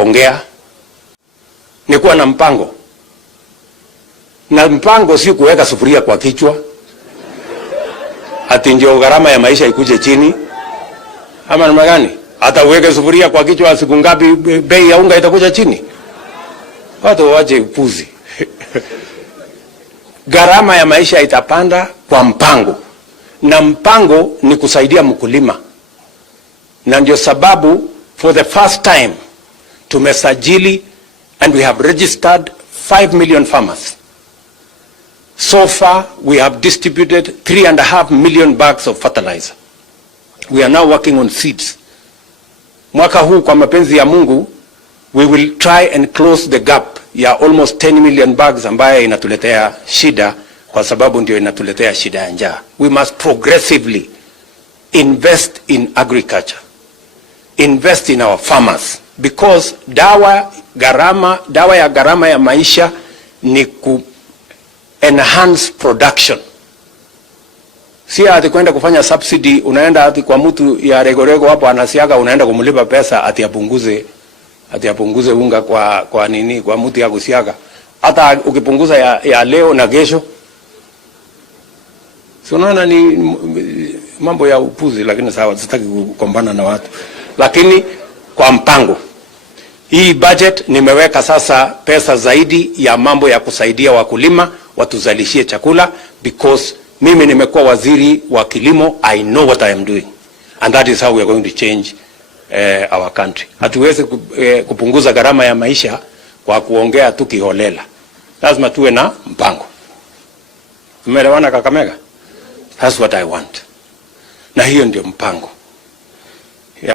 kuongea, ni kuwa na mpango. Na mpango si kuweka sufuria kwa kichwa ati ndio gharama ya maisha ikuje chini. Ama namna gani? Hata uweke sufuria kwa kichwa siku ngapi bei ya unga itakuja chini? Watu waje upuzi. Gharama ya maisha itapanda kwa mpango. Na mpango ni kusaidia mkulima. Na ndio sababu for the first time tumesajili and we have registered 5 million farmers. So far we have distributed 3.5 million bags of fertilizer. We are now working on seeds. Mwaka huu kwa mapenzi ya Mungu, we will try and close the gap ya almost 10 million bags ambaye inatuletea shida, kwa sababu ndio inatuletea shida ya njaa. We must progressively invest in agriculture. Invest in our farmers. Because dawa ya gharama ya maisha ni ku enhance production. Si ati kwenda kufanya subsidy, unaenda ati kwa mtu ya regorego hapo anasiaga, unaenda kumulipa pesa ati apunguze unga kwa nini, kwa mtu ya kusiaga. Hata ukipunguza ya leo na kesho, si unaona ni mambo ya upuzi. Lakini sawa, sitaki kukombana na watu. Lakini kwa mpango, hii budget nimeweka sasa pesa zaidi ya mambo ya kusaidia wakulima watuzalishie chakula, because mimi nimekuwa waziri wa kilimo. I know what I am doing, and that is how we are going to change our country. Hatuwezi kupunguza gharama ya maisha kwa kuongea tu kiholela. Lazima tuwe na mpango. Tumeelewana Kakamega? That's what I want. Na hiyo ndio mpango.